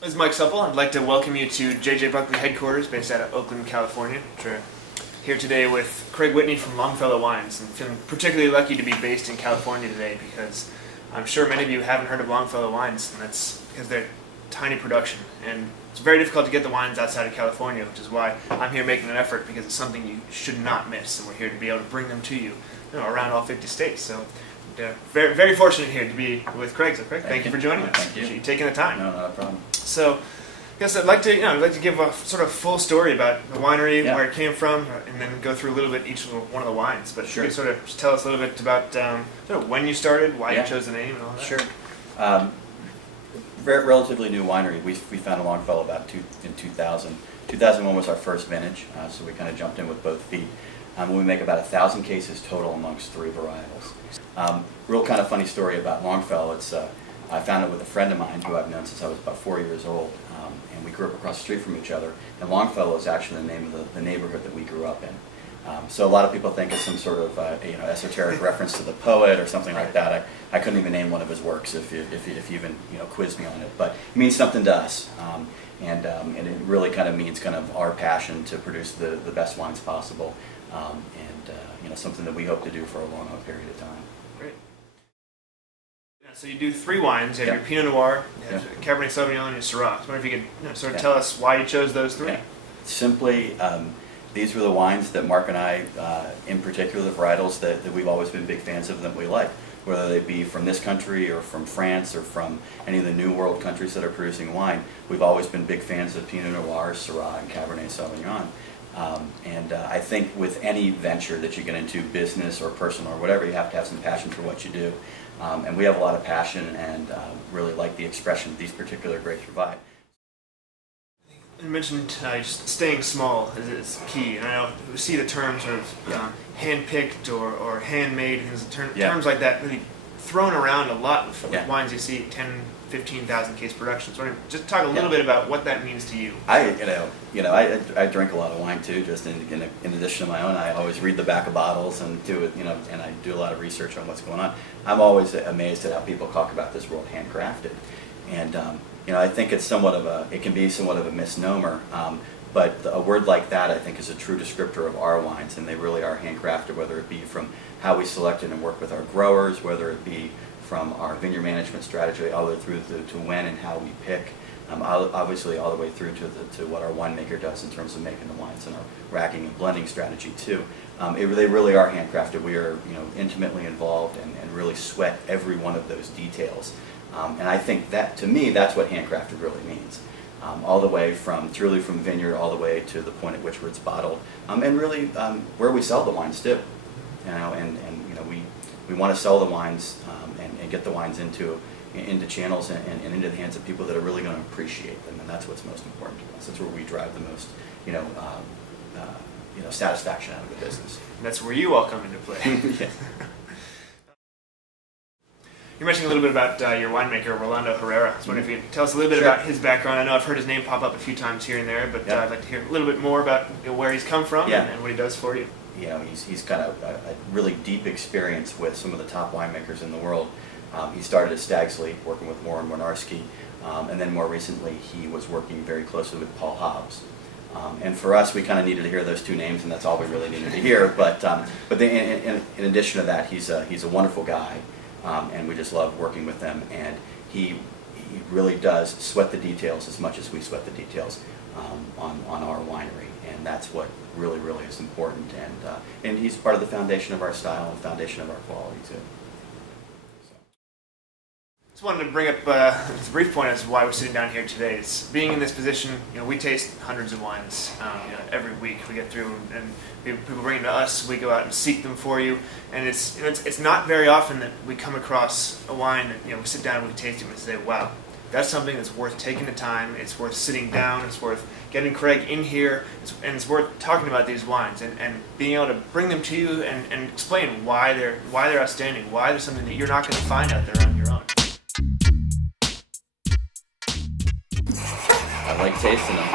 This is Mike Supple. I'd like to welcome you to JJ Buckley headquarters based out of Oakland, California. We're here today with Craig Whitney from Longfellow Wines. I'm feeling particularly lucky to be based in California today because I'm sure many of you haven't heard of Longfellow Wines, and that's because they're tiny production. And it's very difficult to get the wines outside of California, which is why I'm here making an effort, because it's something you should not miss, and we're here to be able to bring them to you, around all 50 states. So very, very fortunate here to be with Craig. So Craig, thank you for joining us. Thank you. Appreciate you taking the time. No, not a problem. So, I guess I'd like to give a sort of full story about the winery, where it came from, and then go through a little bit each one of the wines. But sure. You could sort of just tell us a little bit about when you started, why you chose the name, and all that. Sure. Very relatively new winery. We founded Longfellow in 2000. 2001 was our first vintage, so we kind of jumped in with both feet. We make about 1,000 cases total amongst 3 varietals. Real kind of funny story about Longfellow. I found it with a friend of mine who I've known since I was about 4 years old, and we grew up across the street from each other. And Longfellow is actually the name of the neighborhood that we grew up in. So a lot of people think it's some sort of esoteric reference to the poet or something like that. I couldn't even name one of his works if you even quizzed me on it. But it means something to us, and it really kind of means kind of our passion to produce the best wines possible, and something that we hope to do for a long period of time. Great. So you do 3 wines. You have your Pinot Noir, you have Cabernet Sauvignon, and your Syrah. So I wonder if you could sort of tell us why you chose those 3. Yeah. Simply, these were the wines that Mark and I, in particular, the varietals that we've always been big fans of, that we like. Whether they be from this country or from France or from any of the New World countries that are producing wine, we've always been big fans of Pinot Noir, Syrah, and Cabernet Sauvignon. I think with any venture that you get into, business or personal or whatever, you have to have some passion for what you do. And we have a lot of passion and really like the expression these particular grapes provide. You mentioned just staying small is key, and I know we see the terms sort of hand-picked or handmade, terms like that really thrown around a lot with wines you see 10, 15,000 case productions. So just talk a little bit about what that means to you. I drink a lot of wine too. Just in addition to my own, I always read the back of bottles and and I do a lot of research on what's going on. I'm always amazed at how people talk about this word handcrafted, and I think it can be somewhat of a misnomer. But a word like that, I think, is a true descriptor of our wines, and they really are handcrafted, whether it be from how we selected and work with our growers, whether it be from our vineyard management strategy, all the way through to when and how we pick, obviously all the way through to what our winemaker does in terms of making the wines, and our racking and blending strategy too. They really are handcrafted. We are intimately involved and really sweat every one of those details. And I think that, to me, that's what handcrafted really means. All the way truly from vineyard all the way to the point at which it's bottled, and really where we sell the wines too. We want to sell the wines and get the wines into channels and into the hands of people that are really going to appreciate them, and that's what's most important to us. That's where we drive the most satisfaction out of the business. And that's where you all come into play. Yeah. You mentioned a little bit about your winemaker, Rolando Herrera. I was wondering if you could tell us a little bit about his background. I know I've heard his name pop up a few times here and there, but I'd like to hear a little bit more about where he's come from and what he does for you. He's got a really deep experience with some of the top winemakers in the world. He started at Stag's Leap, working with Warren Winiarski, and then more recently he was working very closely with Paul Hobbs. And for us, we kind of needed to hear those 2 names, and that's all we really needed to hear. But in addition to that, he's a wonderful guy. And we just love working with them, and he really does sweat the details as much as we sweat the details on our winery, and that's what really is important, and he's part of the foundation of our style and foundation of our quality too. Just wanted to bring up a brief point as to why we're sitting down here today. It's being in this position, we taste hundreds of wines every week. We get through, and people bring them to us. We go out and seek them for you, and it's not very often that we come across a wine that we sit down and we taste it and we say, wow, that's something that's worth taking the time. It's worth sitting down. It's worth getting Craig in here, and it's worth talking about these wines and being able to bring them to you and explain why they're outstanding, why they're something that you're not going to find out there on your own. I like tasting them.